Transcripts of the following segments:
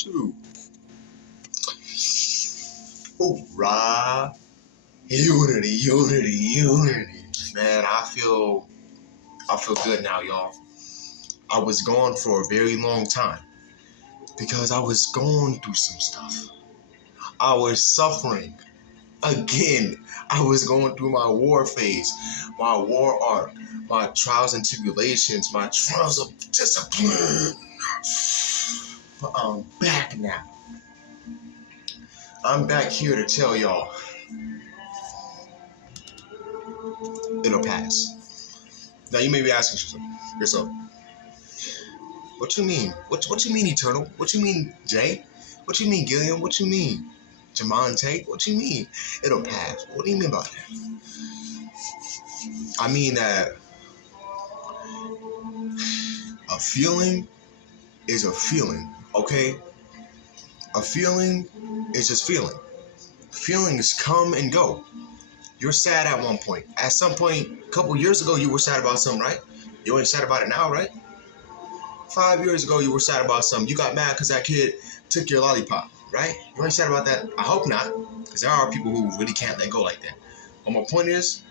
Shoot. Hoorah. Unity. Man, I feel good now, y'all. I was gone for a very long time because I was going through some stuff. I was suffering. Again, I was going through my war phase, my war arc, my trials and tribulations, my trials of discipline. But I'm back now. I'm back here to tell y'all it'll pass. Now you may be asking yourself, what you mean? What you mean, Eternal? What you mean, Jay? What you mean, Gilliam? What you mean, Jamonte? What you mean? It'll pass. What do you mean by that? I mean that a feeling is a feeling, okay? A feeling is just feeling. Feelings come and go. You're sad at one point. At some point, a couple years ago, you were sad about something, right? You ain't sad about it now, right? 5 years ago, you were sad about something. You got mad because that kid took your lollipop, right? You ain't sad about that. I hope not, because there are people who really can't let go like that. But my point is,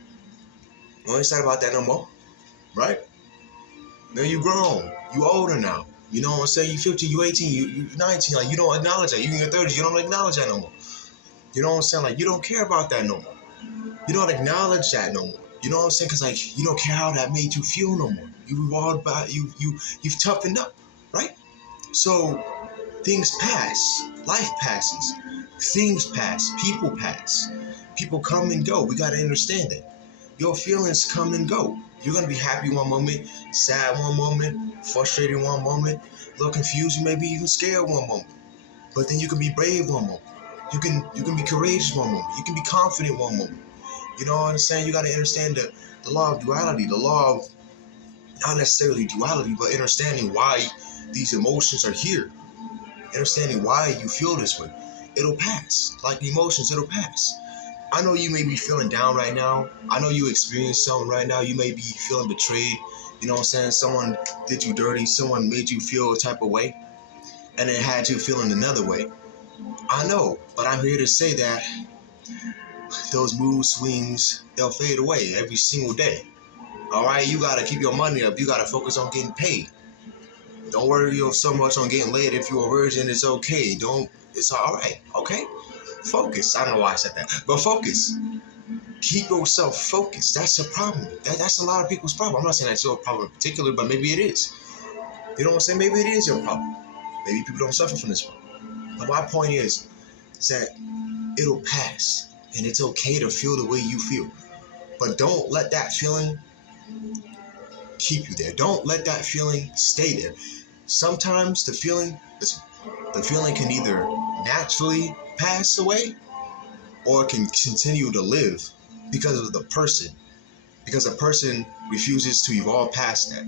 you ain't sad about that no more, right? Now you grown. You older now. You know what I'm saying? You 15, you 18, you 19. Like, you don't acknowledge that. You in your 30s, you don't acknowledge that no more. You know what I'm saying? Like, you don't care about that no more. You don't acknowledge that no more. You know what I'm saying? Because, like, you don't care how that made you feel no more. You've evolved by, you've toughened up, right? So, things pass. Life passes. Things pass. People pass. People come and go. We got to understand that. Your feelings come and go. You're going to be happy one moment, sad one moment, frustrated one moment, a little confused, you may be even scared one moment. But then you can be brave one moment. You can be courageous one moment. You can be confident one moment. You know what I'm saying? You got to understand the law of duality, the law of not necessarily duality, but understanding why these emotions are here. Understanding why you feel this way. It'll pass. Like emotions, it'll pass. I know you may be feeling down right now. I know you experience something right now. You may be feeling betrayed. You know what I'm saying? Someone did you dirty. Someone made you feel a type of way. And it had you feeling another way. I know, but I'm here to say that those mood swings, they'll fade away every single day. All right? You got to keep your money up. You got to focus on getting paid. Don't worry so much on getting laid. If you're a virgin, it's okay. It's all right. Okay? Focus. I don't know why I said that, but focus. Keep yourself focused. That's a problem. That's a lot of people's problem. I'm not saying that's your problem in particular, but maybe it is. You know what I'm saying? Maybe it is your problem. Maybe people don't suffer from this problem. But my point is that it'll pass, and it's okay to feel the way you feel. But don't let that feeling keep you there. Don't let that feeling stay there. Sometimes the feeling can either naturally pass away or it can continue to live because of the person. Because a person refuses to evolve past that.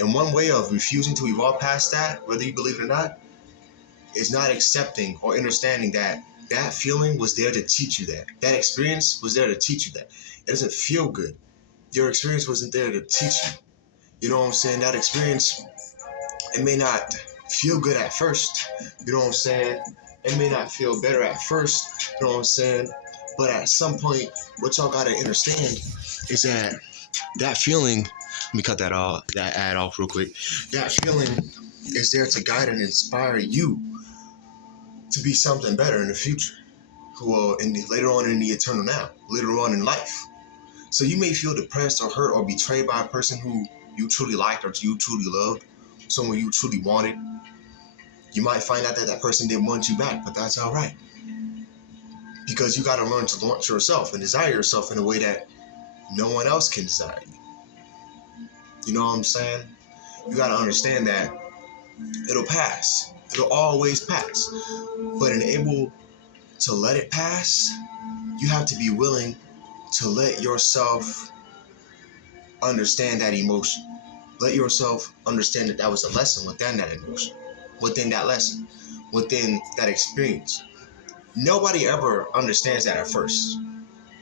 And one way of refusing to evolve past that, whether you believe it or not, is not accepting or understanding that that feeling was there to teach you that. That experience was there to teach you that. It doesn't feel good. Your experience wasn't there to teach you. You know what I'm saying? That experience, it may not feel good at first. You know what I'm saying? It may not feel better at first. You know what I'm saying? But at some point, what y'all gotta understand is that feeling, let me cut that ad off real quick. That feeling is there to guide and inspire you to be something better in the future. Later on in the eternal now, later on in life. So you may feel depressed or hurt or betrayed by a person who you truly liked or you truly loved, someone you truly wanted. You might find out that person didn't want you back, but that's all right. Because you got to learn to launch yourself and desire yourself in a way that no one else can desire you. You know what I'm saying? You got to understand that it'll pass. It'll always pass. But in able to let it pass, you have to be willing to let yourself understand that emotion. Let yourself understand that was a lesson within that emotion, within that lesson, within that experience. Nobody ever understands that at first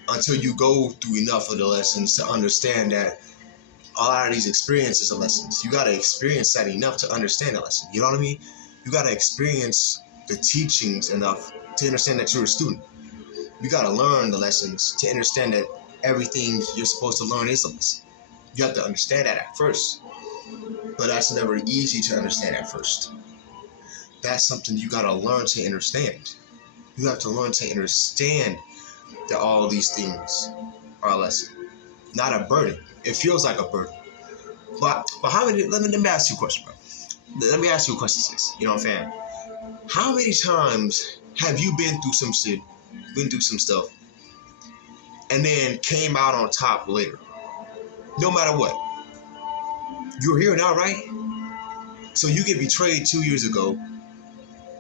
until you go through enough of the lessons to understand that a lot of these experiences are lessons. You got to experience that enough to understand the lesson. You know what I mean? You got to experience the teachings enough to understand that you're a student. You gotta learn the lessons to understand that everything you're supposed to learn is a lesson. You have to understand that at first, but that's never easy to understand at first. That's something you gotta learn to understand. You have to learn to understand that all these things are a lesson, not a burden. It feels like a burden. But how many, let me ask you a question, bro. Let me ask you a question, sis. You know what I'm saying? How many times have you been through some shit, been through some stuff, and then came out on top later? No matter what. You're here now, right? So you get betrayed 2 years ago,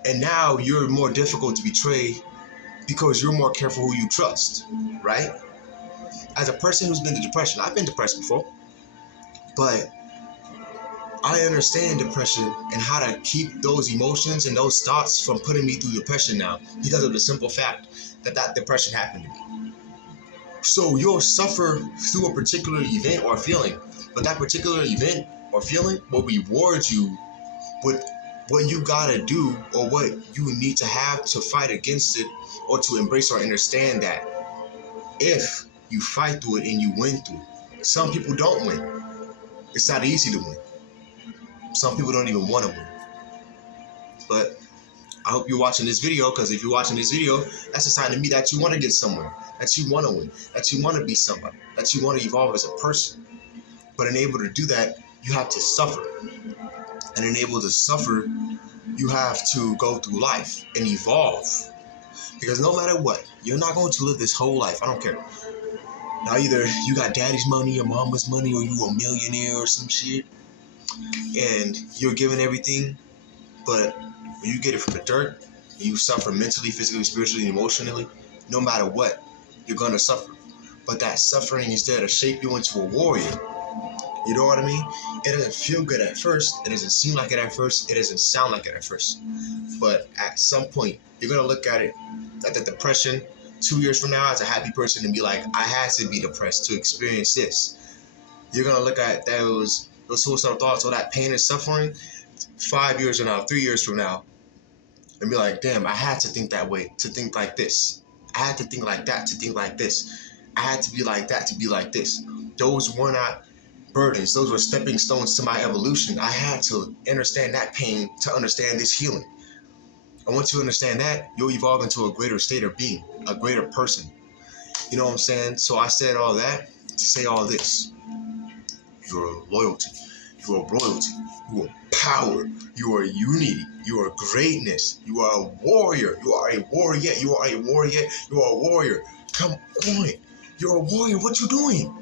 and now you're more difficult to betray because you're more careful who you trust, right? As a person who's been to depression, I've been depressed before, but I understand depression and how to keep those emotions and those thoughts from putting me through depression now because of the simple fact that depression happened to me. So you'll suffer through a particular event or feeling, but that particular event or feeling will reward you with what you gotta do or what you need to have to fight against it or to embrace or understand that if you fight through it and you win through it. Some people don't win. It's not easy to win. Some people don't even want to win. But I hope you're watching this video, because if you're watching this video, that's a sign to me that you want to get somewhere, that you want to win, that you want to be somebody, that you want to evolve as a person. But in able to do that, you have to suffer. And in able to suffer, you have to go through life and evolve. Because no matter what, you're not going to live this whole life. I don't care. Now either you got daddy's money or mama's money, or you a millionaire or some shit, and you're given everything, but when you get it from the dirt, you suffer mentally, physically, spiritually, emotionally, no matter what, you're going to suffer. But that suffering is there to shape you into a warrior. You know what I mean? It doesn't feel good at first. It doesn't seem like it at first. It doesn't sound like it at first. But at some point, you're going to look at it, at the depression, 2 years from now as a happy person and be like, I had to be depressed to experience this. You're going to look at those suicidal thoughts, all that pain and suffering 5 years from now, 3 years from now, and be like, damn, I had to think that way, to think like this. I had to think like that, to think like this. I had to be like that, to be like this. Those were not burdens. Those were stepping stones to my evolution. I had to understand that pain to understand this healing. And once you understand that, you'll evolve into a greater state of being, a greater person. You know what I'm saying? So I said all that to say all this. Your loyalty, your royalty, your power, your unity, your greatness. You are a warrior. You are a warrior. You are a warrior. You are a warrior. Come on. You're a warrior. What you doing?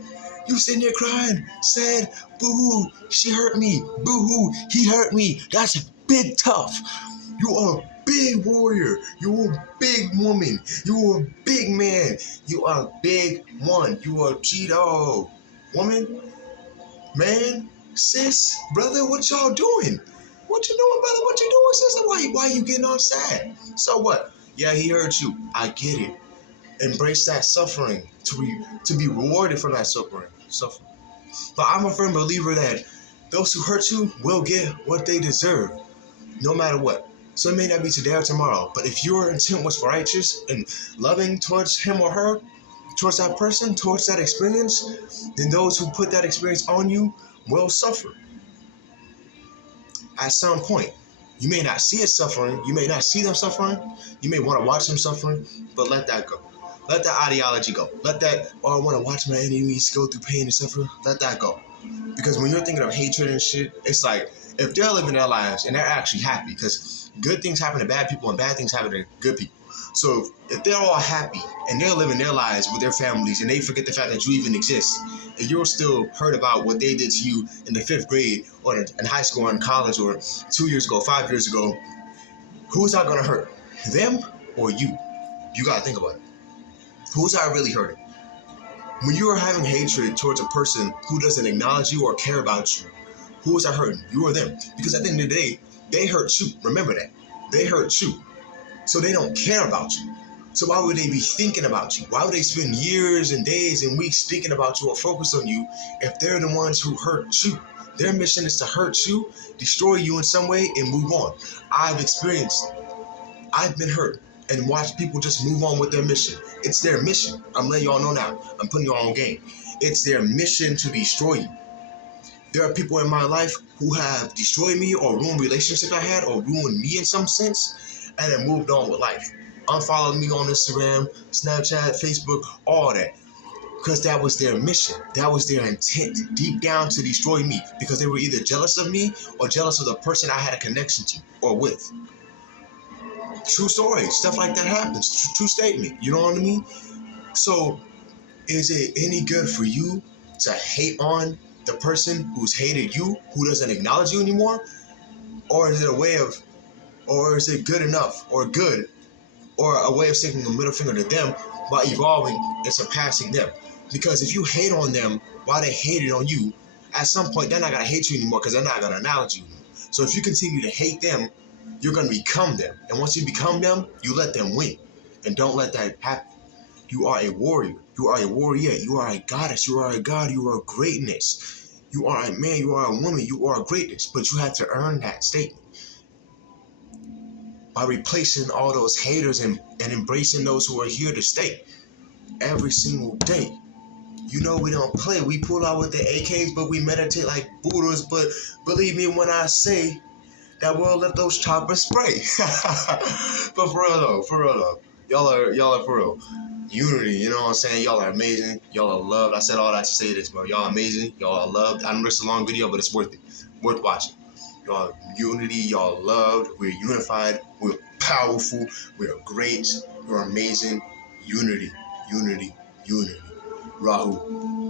You sitting there crying, sad, boo-hoo, she hurt me. Boo-hoo, he hurt me. That's big tough. You are a big warrior. You're a big woman. You're a big man. You are a big one. You are a Cheeto. Woman, man, sis, brother, what y'all doing? What you doing, brother? What you doing, sister? Why you getting all sad? So what? Yeah, he hurt you. I get it. Embrace that suffering to be rewarded for that suffering. But I'm a firm believer that those who hurt you will get what they deserve, no matter what. So it may not be today or tomorrow, but if your intent was righteous and loving towards him or her, towards that person, towards that experience, then those who put that experience on you will suffer. At some point, you may not see it suffering, you may not see them suffering, you may want to watch them suffering, but let that go. Let that ideology go. Let that, I want to watch my enemies go through pain and suffering, let that go. Because when you're thinking of hatred and shit, it's like, if they're living their lives and they're actually happy, because good things happen to bad people and bad things happen to good people. So if they're all happy and they're living their lives with their families and they forget the fact that you even exist, and you're still hurt about what they did to you in the 5th grade or in high school or in college or 2 years ago, 5 years ago, who's that going to hurt? Them or you? You got to think about it. Who's that really hurting? When you are having hatred towards a person who doesn't acknowledge you or care about you, who is that hurting? You or them? Because at the end of the day, they hurt you. Remember that. They hurt you. So they don't care about you. So why would they be thinking about you? Why would they spend years and days and weeks thinking about you or focus on you if they're the ones who hurt you? Their mission is to hurt you, destroy you in some way, and move on. I've experienced I've been hurt and watched people just move on with their mission. It's their mission. I'm letting y'all know now. I'm putting y'all on game. It's their mission to destroy you. There are people in my life who have destroyed me or ruined relationships I had or ruined me in some sense and then moved on with life. Unfollowed me on Instagram, Snapchat, Facebook, all that. Because that was their mission. That was their intent deep down to destroy me because they were either jealous of me or jealous of the person I had a connection to or with. True story. Stuff like that happens. True statement. You know what I mean? So, is it any good for you to hate on the person who's hated you, who doesn't acknowledge you anymore? Or is it or is it good enough or good, or a way of sticking a middle finger to them by evolving and surpassing them? Because if you hate on them while they hated on you, at some point they're not going to hate you anymore because they're not going to acknowledge you. So if you continue to hate them, you're going to become them. And once you become them, you let them win. And don't let that happen. You are a warrior. You are a warrior. You are a goddess. You are a god. You are greatness. You are a man. You are a woman. You are greatness. But you have to earn that statement by replacing all those haters and embracing those who are here to stay every single day. You know we don't play. We pull out with the AKs, but we meditate like Buddhas. But believe me when I say that we'll let those choppers spray. But for real though, y'all are for real. Unity, you know what I'm saying? Y'all are amazing. Y'all are loved. I said all that to say this, bro. Y'all are amazing. Y'all are loved. I know it's a long video, but it's worth it. Worth watching. Y'all are unity. Y'all are loved. We're unified. We're powerful. We're great. We're amazing. Unity. Unity. Unity. Rahu.